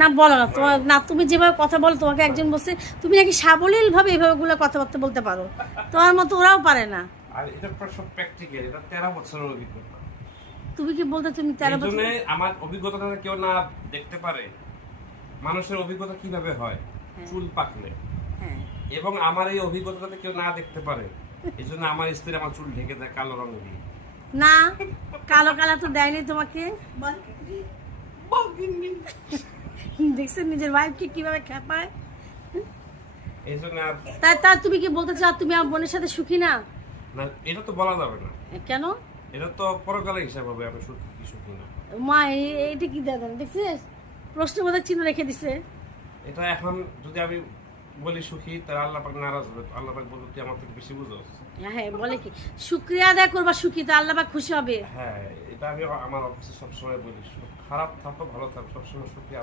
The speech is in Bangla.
না বলো না তোমার, না তুমি যেভাবে কথা বলো, তোমাকে একজন বলছে তুমি নাকি সাবলীল ভাবে এইভাবে গুলো কথাবার্তা বলতে পারো, তোমার মতো ওরাও পারে না। আর এটা সব প্র্যাকটিক্যাল, এটা 13 বছরের অভিজ্ঞতা। তুমি কি বলতে, তুমি 13 বছর? এইজন্য আমার অভিজ্ঞতাটা কেউ না দেখতে পারে মানুষের অভিজ্ঞতা কিভাবে হয় চুল পাকলে, হ্যাঁ এবং আমার এই অভিজ্ঞতাটা কেউ না দেখতে পারে, এইজন্য আমার স্ত্রী আমার চুল ঢেকে দেয় কালো রং দিয়ে। না, কালো কালা তো দেয়নি তোমাকে। দেখছেন নিজের ওয়াইফকে কিভাবে খেপায়। এইজন্য আর তা তুমি কি বলতে চাও তুমি আমার বোনের সাথে সুখী না? না, এটা তো বলা যাবে না, কেন? এটা তো পরকালে হিসাব হবে আমি সুখী কি সুখী না। মা এইটা কি দেন দেখছিস, প্রশ্নবোধক চিহ্ন রেখে দিছে। এটা এখন যদি আমি বলি সুখী, তাহলে আল্লাহ পাক নারাজ হবে, আল্লাহ পাক বলবে তুই আমার থেকে বেশি বুঝোস। হ্যাঁ বলে কি শুকরিয়া আদায় করবা, সুখী তো আল্লাহ পাক খুশি হবে। হ্যাঁ, এটা আমি আমার অফিসে সবসময় বলি, খারাপ থাকো ভালো থাকো সবসময় সুখী।